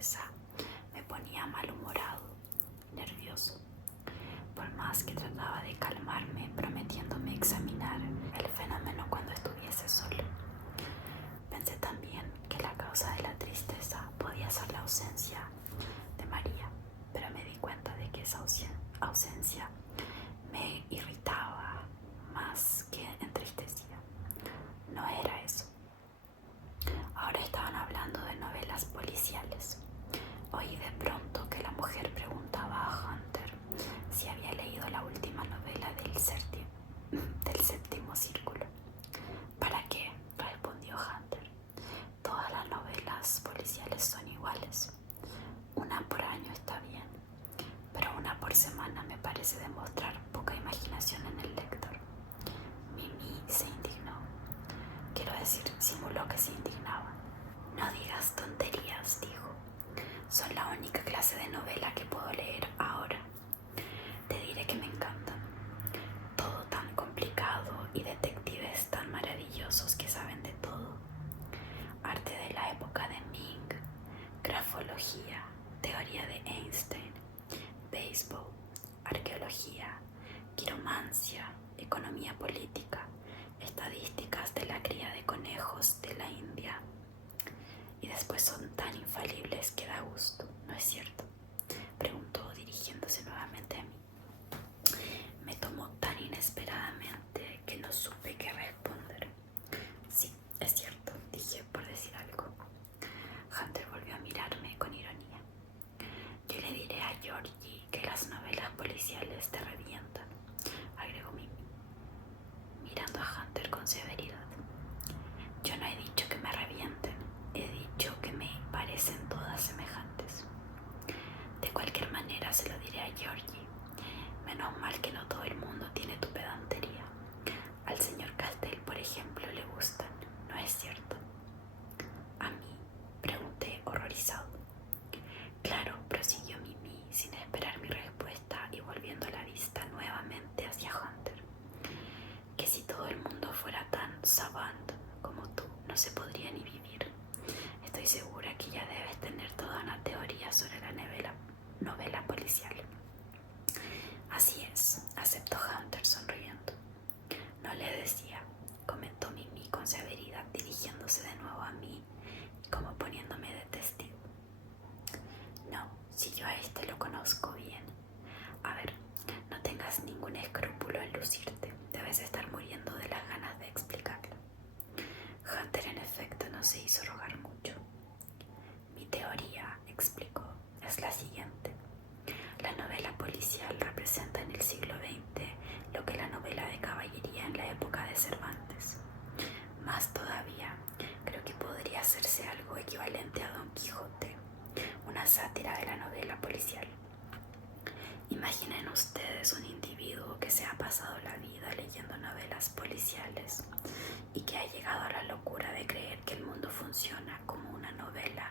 tristeza me ponía malhumorado, nervioso. Por más que trataba de calmarme, prometiéndome examinar el fenómeno cuando estuviese solo. Pensé también que la causa de la tristeza podía ser la ausencia de María, pero me di cuenta de que esa ausencia me irritaba más que entristecía. No era eso. Ahora estaban hablando de novelas policiales. Oí de pronto que la mujer preguntaba a Hunter si había leído la última novela del séptimo círculo. ¿Para qué?, respondió Hunter. Todas las novelas policiales son iguales. Una por año está bien, pero una por semana me parece demostrar poca imaginación en el lector. Mimi se indignó. Quiero decir, simuló que se indignaba. No digas tonterías, dijo. Son la única clase de novela que puedo leer ahora. Te diré que me encantan. Todo tan complicado y detectives tan maravillosos que saben de todo. Arte de la época de Ming, grafología, teoría de Einstein, béisbol, arqueología, quiromancia, economía política, estadísticas de la cría de conejos de la India. Y después son tan infalibles que da gusto, ¿no es cierto?, preguntó dirigiéndose nuevamente a mí. Me tomó tan inesperadamente que no supe qué responder. Sí, es cierto, dije por decir algo. Hunter volvió a mirarme con ironía. Yo le diré a Georgie que las novelas policiales te revientan, agregó Mimi, mirando a Hunter con severidad. Yo no he dicho que me revienten, he dicho que me parecen todas semejantes. De cualquier manera se lo diré a Georgie. Menos mal que no todo el mundo tiene tu pedantería. Al señor Castell, por ejemplo, le gustan, ¿no es cierto? A mí, pregunté horrorizado. Claro, prosiguió Mimi, sin esperar mi respuesta y volviendo la vista nuevamente hacia Hunter. Que si todo el mundo fuera tan savant como tú, no se podría ni vivir. Estoy segura que ya debes tener toda una teoría sobre la novela policial. Así es, aceptó Hunter sonriendo. No le decía, comentó Mimi con severidad, dirigiéndose de nuevo a mí y como poniéndome de testigo. No, si yo a este lo conozco bien. A ver, no tengas ningún escrúpulo en lucirte. Debes estar muriendo de las ganas de explicarlo. Hunter, en efecto, no se hizo rogar mucho. Mi teoría, explicó, es la siguiente. La novela policial representa en el siglo XX lo que la novela de caballería en la época de Cervantes. Más todavía, creo que podría hacerse algo equivalente a Don Quijote, una sátira de la novela policial. Imaginen ustedes un individuo que se ha pasado la vida leyendo novelas policiales y que ha llegado a la locura de creer que el mundo funciona como una novela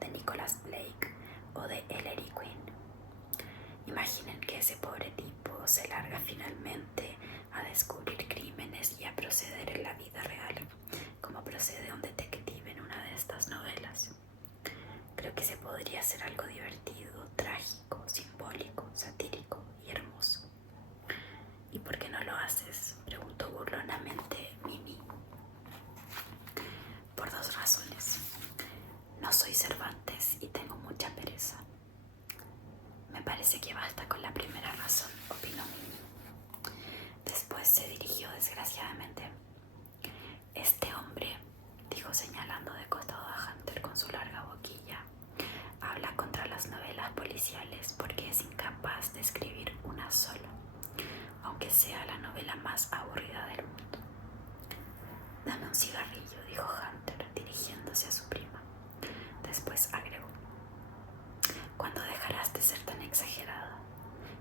de Nicholas Blake o de Ellery Queen. Imaginen que ese pobre tipo se larga finalmente a descubrir crímenes y a proceder en la vida real, como procede un detective en una de estas novelas. Creo que se podría hacer algo divertido, trágico, simbólico, satírico y hermoso. ¿Y por qué no lo haces?, preguntó burlonamente Mimi. Por dos razones. No soy Cervantes y tengo mucha pereza. Me parece que basta con la primera razón, opinó Mimi. Después se dirigió desgraciadamente. Este hombre, dijo señalando de costado a Hunter con su larga boquilla, habla contra las novelas policiales porque es incapaz de escribir una sola, aunque sea la novela más aburrida del mundo. Dame un cigarrillo, dijo Hunter, dirigiéndose a su prima. Después agregó: ¿cuándo dejarás de ser tan exagerada?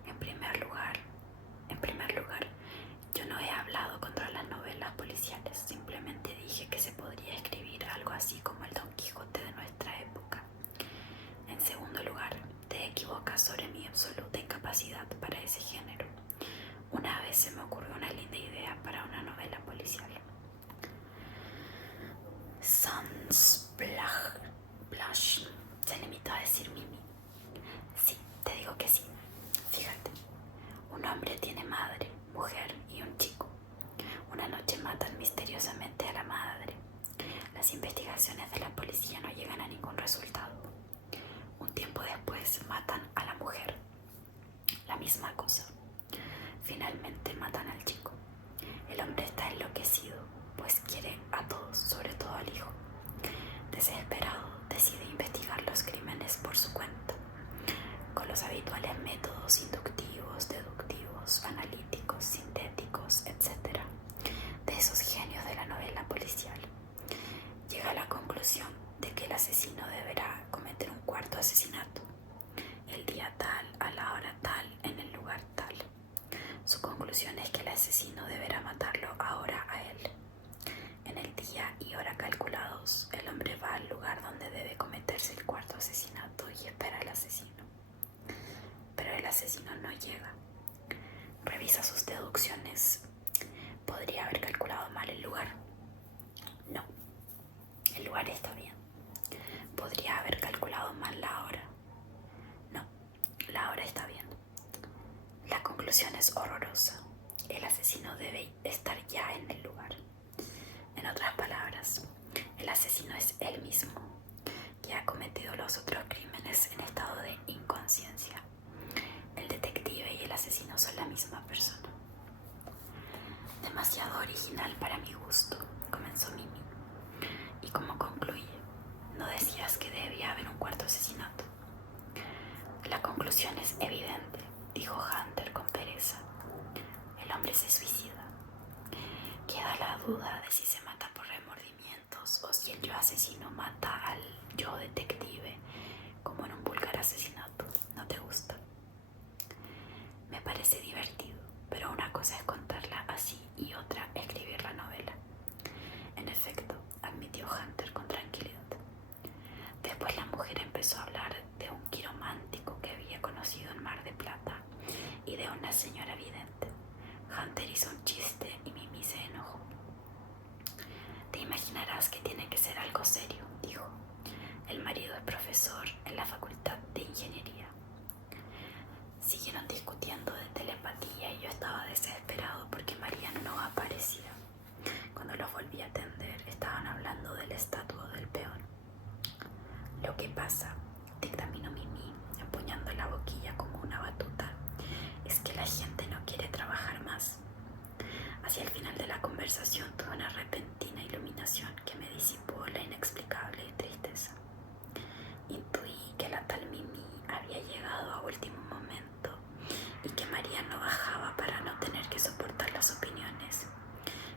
En primer lugar, yo no he hablado contra las novelas policiales, simplemente dije que se podría escribir algo así como el Don Quijote de nuestra época. En segundo lugar, te equivocas sobre mi absoluta incapacidad para ese género. Una vez se me ocurrió una linda idea para una novela policial. Sunsplash se limitó a decir Mimi. Sí, te digo que sí. Fíjate, un hombre tiene madre, mujer y un chico. Una noche matan misteriosamente a la madre. Las investigaciones de la policía no llegan a ningún resultado. Un tiempo después matan a la mujer. La misma cosa. Finalmente matan al chico. El hombre está enloquecido, pues quiere a todos, sobre todo al hijo. Desesperado, decide investigar los crímenes por su cuenta, con los habituales métodos inductivos, deductivos, analíticos, sintéticos, etc. de esos genios de la novela policial. Llega a la conclusión de que el asesino deberá cometer un cuarto asesinato, el día tal, a la hora tal, en el lugar tal. Su conclusión es que el asesino deberá matarlo ahora a él. En el día y hora calculados, el hombre va al lugar donde debe cometerse el cuarto asesinato y espera al asesino. Pero el asesino no llega. Revisa sus deducciones. ¿Podría haber calculado mal el lugar? No, el lugar está bien. ¿Podría haber calculado mal la hora? No, la hora está bien. La conclusión es horrorosa. El asesino debe estar ya en el lugar. En otras palabras, el asesino es él mismo, que ha cometido los otros crímenes en estado de inconsciencia. El detective y el asesino son la misma persona. Demasiado original para mi gusto, comenzó Mimi. ¿Y cómo concluye? ¿No decías que debía haber un cuarto asesinato? La conclusión es evidente, dijo Hunter con pereza. El hombre se suicida. Queda la duda de si se mata por remordimientos o si el yo asesino mata al yo detective, como en un vulgar asesinato. ¿No te gusta? Me parece divertido, pero una cosa es contarla así y otra escribir la novela. En efecto, admitió Hunter con tranquilidad. Después la mujer empezó a hablar de un quiromántico que había conocido en Mar de Plata y de una señora vidente. Hunter hizo un chiste y Mimi se enojó. Te imaginarás que tiene que ser algo serio, dijo. El marido es profesor en la Facultad de Ingeniería. Siguieron discutiendo de telepatía y yo estaba desesperado porque María no aparecía. Cuando los volví a atender, estaban hablando del estatuto del peón. Lo que pasa, dictaminó Mimi, empuñando la boquilla como una batuta, es que la gente no quiere trabajar más. Hacia el final de la conversación tuve una repentina iluminación que me disipó la inexplicable tristeza. Intuí que la tal Mimi había llegado a último momento y que María no bajaba para no tener que soportar las opiniones,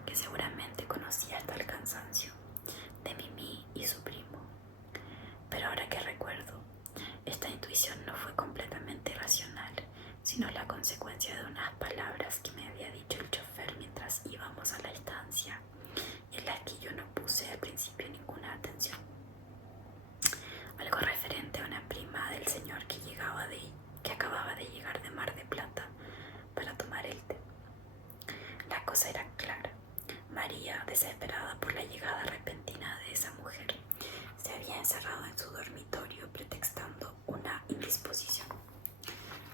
que seguramente conocía hasta el cansancio, de Mimi y su primo. Pero ahora que recuerdo, esta intuición no fue completamente irracional, sino la consecuencia de unas palabras que me había dicho el chofer mientras íbamos a la estancia y en las que yo no puse al principio ninguna atención. Algo referente a una prima del señor que acababa de llegar de Mar de Plata para tomar el té. La cosa era clara. María, desesperada por la llegada repentina de esa mujer, se había encerrado en su dormitorio pretextando una indisposición.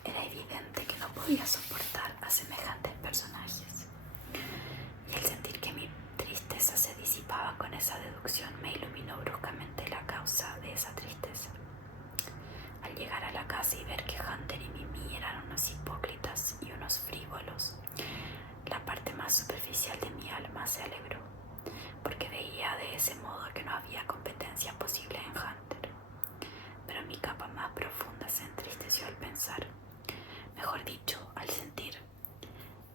Era evidente que no podía soportar a semejantes personajes. Y el sentir que mi tristeza se disipaba con esa deducción me iluminó bruscamente la causa de esa tristeza. Al llegar a la casa y ver que Hunter y Mimi eran unos hipócritas y unos frívolos, la parte más superficial de mi alma se alegró, porque veía de ese modo que no había competencia posible en Hunter. Pero mi capa más profunda se entristeció al pensar, mejor dicho, al sentir,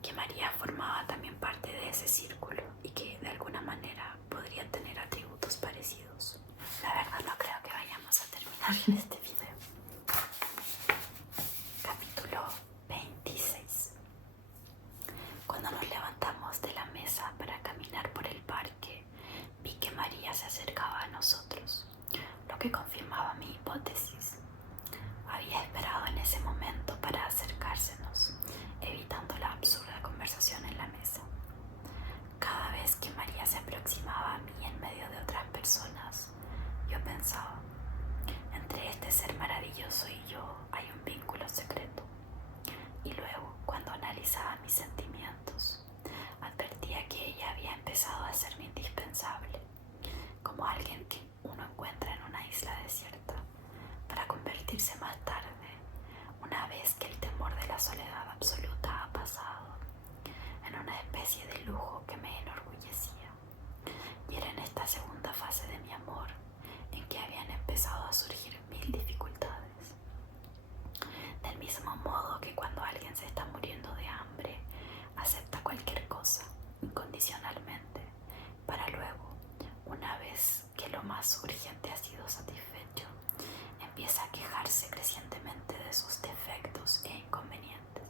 que María formaba también parte de ese círculo y que de alguna manera podría tener atributos parecidos. La verdad no creo que vayamos a terminar en este video. Capítulo 26. Cuando nos levantamos de la mesa para caminar por el parque, vi que María se acercaba a nosotros, lo que confirmaba mi hipótesis. Había esperado en ese momento para acercársenos, evitando la absurda conversación en la mesa. Cada vez que María se aproximaba a mí en medio de otras personas, yo pensaba, entre modo que cuando alguien se está muriendo de hambre, acepta cualquier cosa incondicionalmente, para luego, una vez que lo más urgente ha sido satisfecho, empieza a quejarse crecientemente de sus defectos e inconvenientes.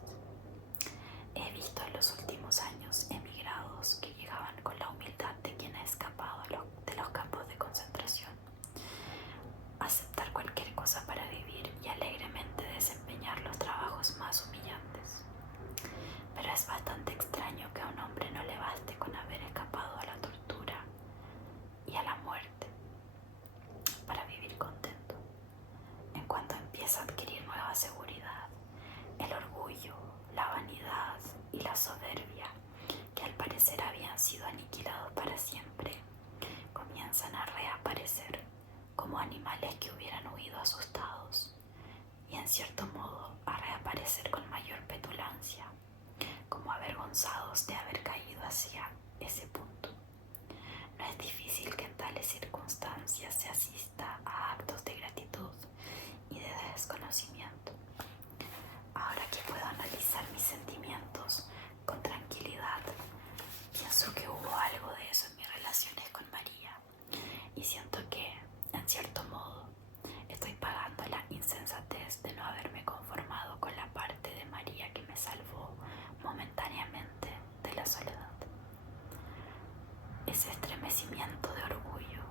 He visto en los últimos años emigrados que llegaban con la humildad de quien ha escapado de los campos de concentración, aceptar cualquier cosa para vivir y alegremente desempeñar los trabajos más humillantes. Pero es bastante extraño que a un hombre no le baste con haber escapado a la tortura y a la muerte para vivir contento. En cuanto empieza a adquirir nueva seguridad, el orgullo, la vanidad y la soberbia, que al parecer habían sido aniquilados para siempre, comienzan a reaparecer como animales que hubieran huido asustados, y en cierto modo a reaparecer con mayor petulancia, como avergonzados de haber caído hacia ese punto. No es difícil que en tales circunstancias se asista a actos de gratitud y de desconocimiento. Ahora que puedo analizar mis sentimientos con tranquilidad, pienso que hubo algo de eso en mis relaciones con María, y siento que, en cierto modo, estoy pagando la insensatez de no haberme conformado con la parte de María que me salvó momentáneamente de la soledad. Ese estremecimiento de orgullo,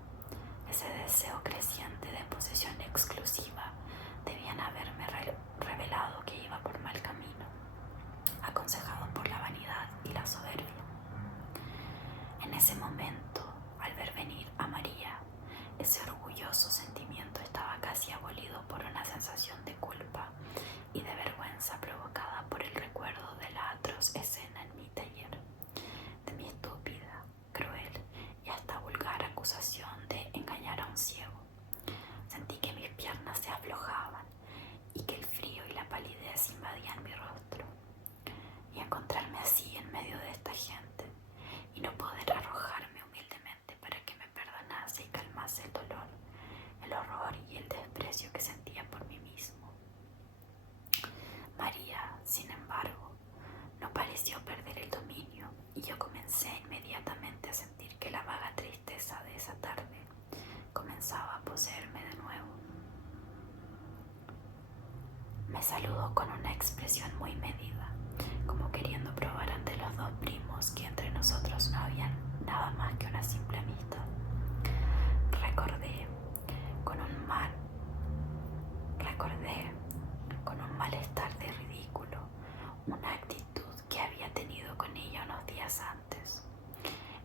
ese deseo creciente de posesión exclusiva, debían haberme revelado que iba por mal camino, aconsejado por la vanidad y la soberbia. En ese momento, al ver venir a María, ese orgulloso sentimiento estaba casi abolido por una sensación de culpa y de vergüenza provocada por el recuerdo de la atroz escena en mi taller, de mi estúpida, cruel y hasta vulgar acusación de engañar a un ciego. Sentí que mis piernas se aflojaban y que el frío y la palidez invadían mi rostro. Y encontrarme así en medio de esta gente y no poder arrojarme humildemente para que me perdonase y calmase el dolor, el horror y el desprecio que sentía por mí mismo. María, sin embargo, no pareció perder el dominio y yo comencé inmediatamente a sentir que la vaga tristeza de esa tarde comenzaba a poseerme de nuevo. Me saludó con una expresión muy medida, como queriendo probar ante los dos primos que entre nosotros no había nada más que una simple amistad. Recordé con un malestar de ridículo una actitud que había tenido con ella unos días antes.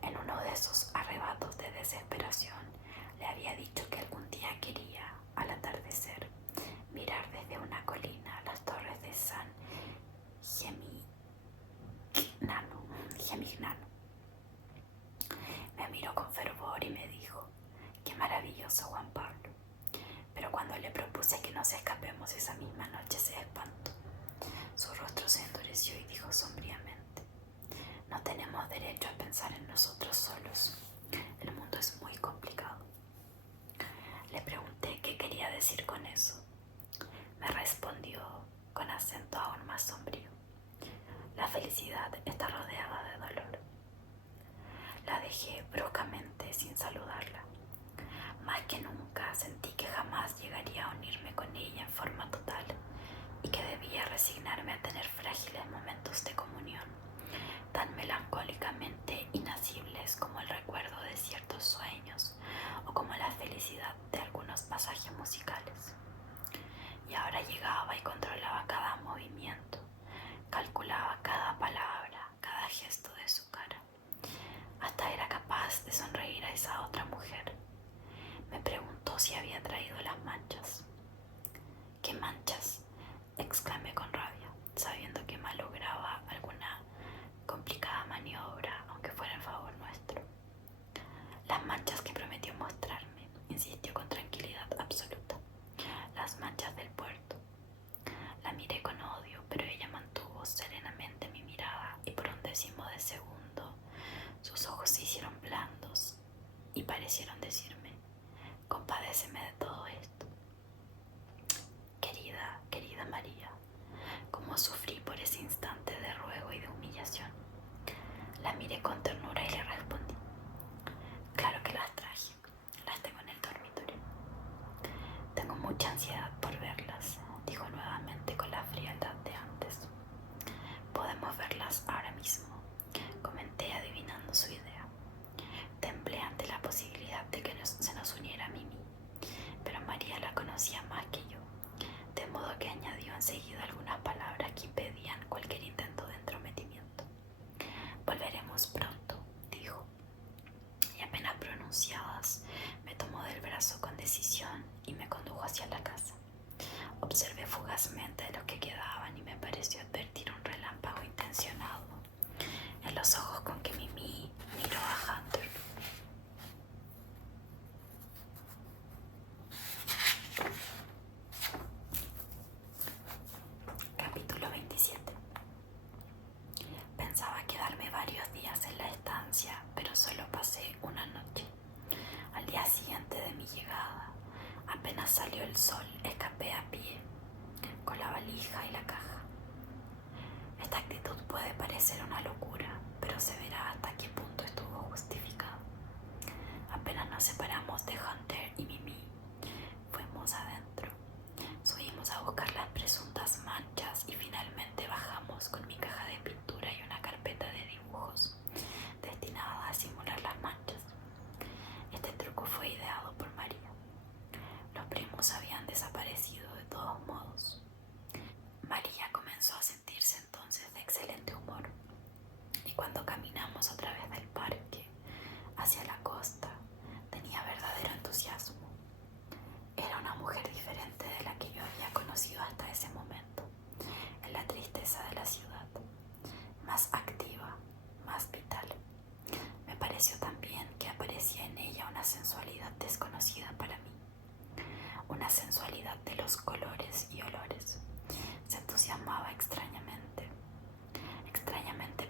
En uno de esos arrebatos de desesperación le había dicho que algún día quería, al atardecer, mirar desde una colina las torres de San Gemignano. Me miró con fervor y me dijo: «Qué maravilloso, Juan Pablo». Pero cuando le propuse que nos escapemos esa misma noche se espantó. Su rostro se endureció y dijo sombríamente: «No tenemos derecho a pensar en nosotros solos. El mundo es muy complicado». Le pregunté qué quería decir con eso. Me respondió con acento aún más sombrío: «La felicidad está rodeada de dolor». La dejé bruscamente sin saludarla. Más que nunca sentí que jamás llegaría a unirme con ella en forma total y que debía resignarme a tener frágiles momentos de comunión, tan melancólicamente inacibles como el recuerdo de ciertos sueños o como la felicidad de algunos pasajes musicales. Y ahora llegaba y controlaba cada movimiento, calculaba cada palabra, cada gesto de su cara. Hasta era capaz de sonreír a esa otra mujer. Me preguntó si había traído las manchas. «¿Qué manchas?», exclamé con rabia, sabiendo que malograba alguna complicada maniobra, aunque fuera en favor nuestro. «Las manchas que prometió mostrarme», insistió con tranquilidad absoluta. «Las manchas del puerto». veremos pronto, dijo, y apenas pronunciadas, me tomó del brazo con decisión y me condujo hacia la casa. Observé fugazmente los que quedaban y me pareció advertir un relámpago intencionado en los ojos con que Mimi miró a Hunter. Capítulo 27. Pensaba quedarme varios días en la estancia, pero solo pasé una noche. Al día siguiente de mi llegada, apenas salió el sol, escapé a pie, con la valija y la caja. Esta actitud puede parecer una locura, pero se verá hasta qué punto estuvo justificado. Apenas nos separamos de Hunter y Mimi, fuimos adentro. Subimos a buscar las presuntas manchas y finalmente bajamos con mi caja de pintura y una carpeta de dibujos destinada a simular las manchas. Este truco fue ideado por María. Los primos habían desaparecido de todos modos. María comenzó a sentirse entonces de excelente humor, y cuando caminamos otra vez del parque hacia la costa, tenía verdadero entusiasmo. Era una mujer diferente de la que yo había conocido hasta ese momento, en la tristeza de la ciudad, más activa, más vital. Me pareció también que aparecía en ella una sensualidad desconocida para mí, una sensualidad de los colores y olores. Se entusiasmaba extrañamente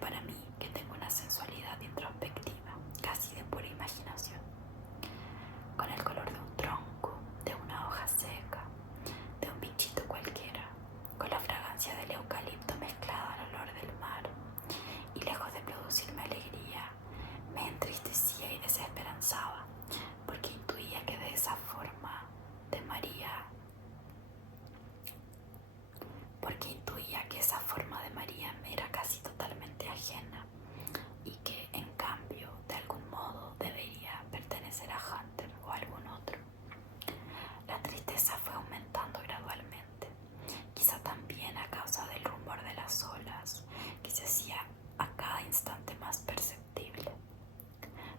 para mí, que tengo una sensualidad introspectiva, casi de pura imaginación, con el color de un tronco, de una hoja seca, de un bichito cualquiera, con la fragancia del eucalipto mezclada al olor del mar, y lejos de producirme alegría, me entristecía y desesperanzaba, porque intuía que de esa forma de María me era casi totalmente ajena y que, en cambio, de algún modo debería pertenecer a Hunter o a algún otro. La tristeza fue aumentando gradualmente, quizá también a causa del rumor de las olas, que se hacía a cada instante más perceptible.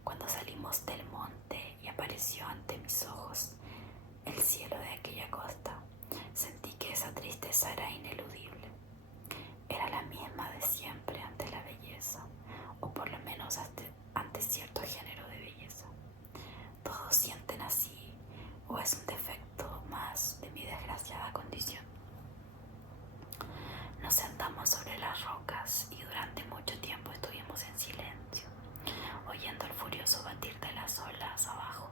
Cuando salimos del monte y apareció ante mis ojos el cielo de aquella costa, sentí que esa tristeza era ineludible. Era la misma de siempre ante la belleza, o por lo menos ante cierto género de belleza. Todos sienten así, o es un defecto más de mi desgraciada condición. Nos sentamos sobre las rocas y durante mucho tiempo estuvimos en silencio, oyendo el furioso batir de las olas abajo,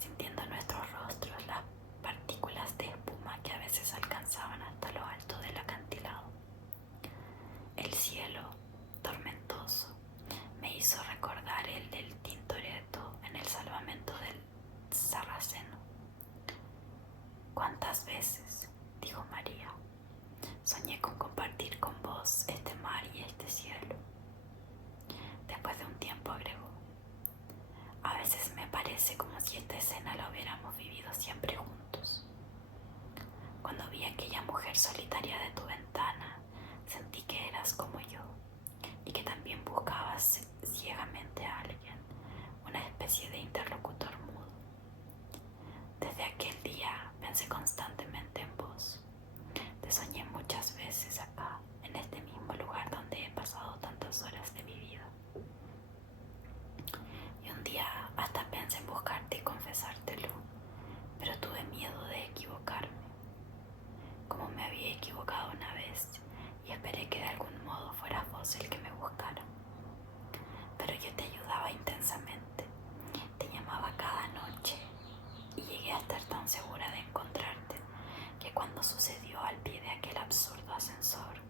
sintiendo en nuestros rostros las partículas de espuma que a veces alcanzaban hasta lo alto del acantilado. El cielo, tormentoso, me hizo recordar el del Tintoretto en el salvamento del Sarraceno. ¿Cuántas veces, dijo María, soñé con compartir con vos este mar y este cielo? Después de un tiempo agregó, a veces me parece como si esta escena la hubiéramos vivido siempre juntos. Cuando vi a aquella mujer solitaria de tu ventana, sentí que eras como yo y que también buscabas ciegamente a alguien, una especie de interlocutor mudo. Desde aquel día pensé constantemente en vos. Te soñé muchas veces acá, en este mismo lugar donde he pasado tantas horas de mi vida. Y un día hasta pensé en buscarte y confesártelo, pero tuve miedo de equivocarme, como me había equivocado una vez, y esperé que de algún modo fueras vos el que me buscara. Pero yo te ayudaba intensamente, te llamaba cada noche y llegué a estar tan segura de encontrarte que cuando sucedió al pie de aquel absurdo ascensor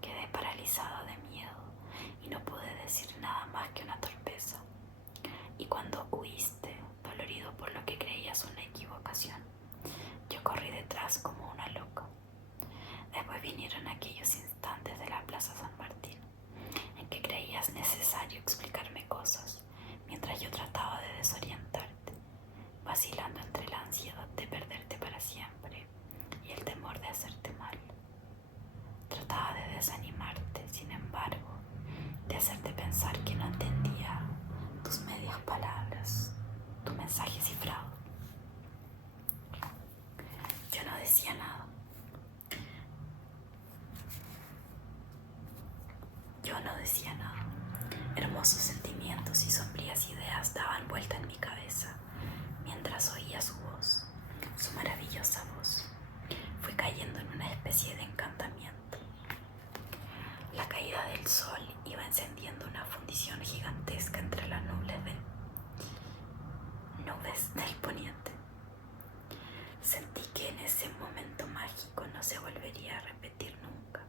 quedé paralizada de miedo y no pude decir nada más que una torpeza. Y cuando huiste, dolorido por lo que creías una equivocación, yo corrí detrás como una loca. Después vinieron aquellos instantes de la Plaza San Martín, en que creías necesario explicarme cosas, mientras yo trataba de desorientarte, vacilando entre la ansiedad de perderte para siempre y el temor de hacerte mal. Trataba de desanimarte, sin embargo, de hacerte pensar que no Yo no decía nada. Hermosos sentimientos y sombrías ideas daban vuelta en mi cabeza mientras oía su voz, su maravillosa voz. Fui cayendo en una especie de encantamiento. La caída del sol iba encendiendo una fundición gigantesca entre las nubes del poniente. Sentí que en ese momento mágico no se volvería a repetir nunca.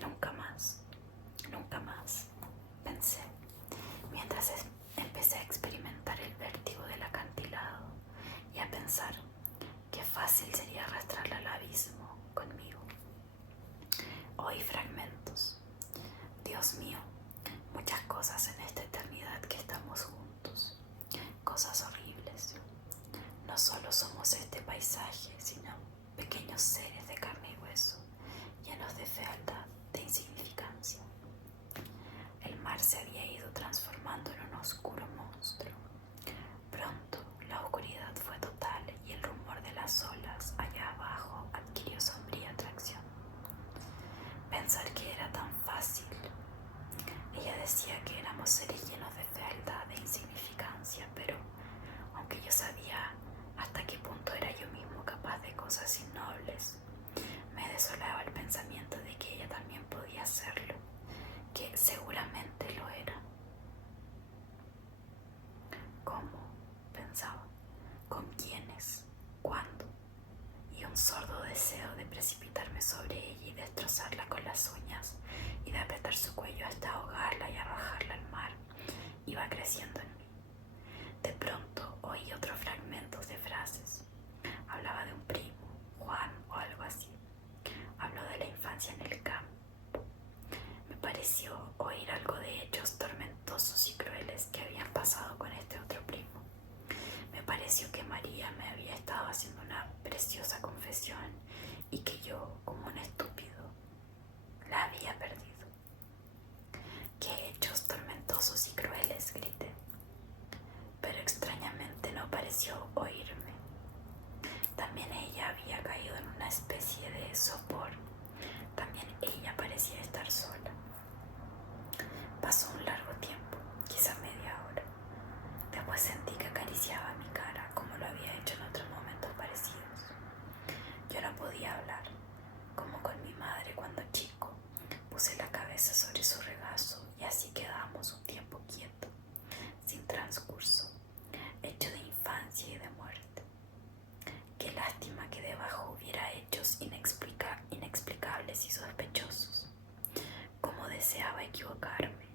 Nunca más, nunca más, pensé, mientras empecé a experimentar el vértigo del acantilado y a pensar qué fácil sería arrastrarla al abismo conmigo. Oí fragmentos. Dios mío, muchas cosas en esta eternidad que estamos juntos. Cosas horribles. No solo somos este paisaje, sino pequeños seres de carne y hueso, llenos de fealdad, de insignificancia. El mar se había ido transformando en un oscuro monstruo. Pronto la oscuridad fue total y el rumor de las olas allá abajo adquirió sombría atracción. Pensar que era tan fácil. Ella decía que éramos seres llenos de fealdad e insignificancia, pero aunque yo sabía hasta qué punto era yo mismo capaz de cosas innobles, me desolaba el pensamiento de que ella también podía hacerlo, que seguramente lo era. ¿Cómo? Pensaba. ¿Con quiénes? ¿Cuándo? Y un sordo deseo de precipitarme sobre ella y destrozarla con las uñas y de apretar su cuello hasta ahogarla y arrojarla al mar iba creciendo en mí. De pronto oí otros fragmentos de frases. Hablaba de un primo, Juan o algo así. Habló de la infancia en el campo. Me pareció oír algo de hechos tormentosos y crueles que habían pasado con este otro primo. Me pareció que María me había estado haciendo una preciosa confesión y que yo, como un estúpido, la había perdido. ¿Qué hechos tormentosos y crueles?, grité. Pero extrañamente no pareció oírme. También ella había caído en una especie de sopor. También ella parecía estar sola. Pasó un largo tiempo, quizá media hora. Después sentí que acariciaba mi cara como lo había hecho en otros momentos parecidos. Yo no podía hablar, como con mi madre cuando chico. Puse la cabeza sobre su regazo y así quedamos un tiempo quieto, sin transcurso, hecho de infancia y de muerte. Qué lástima que debajo hubiera hechos inexplicables y sospechosos. Cómo deseaba equivocarme,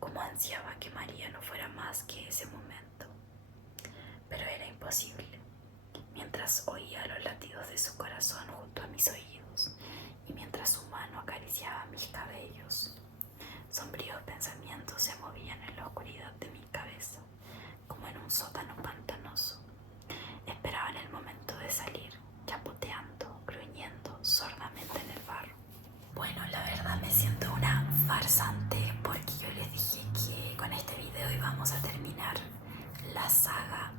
cómo ansiaba que María no fuera más que ese momento. Pero era imposible. Mientras oía los latidos de su corazón junto a mis oídos y mientras su mano acariciaba mis cabellos, sombríos pensamientos se movían en la oscuridad de mi cabeza, como en un sótano pantanoso. Esperaban el momento de salir, chapoteando, gruñendo sordamente en el barro. Bueno, la verdad me siento una farsante porque yo les dije que con este video íbamos a terminar la saga,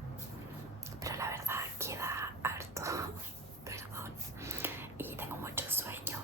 pero la verdad queda harto, perdón, y tengo mucho sueño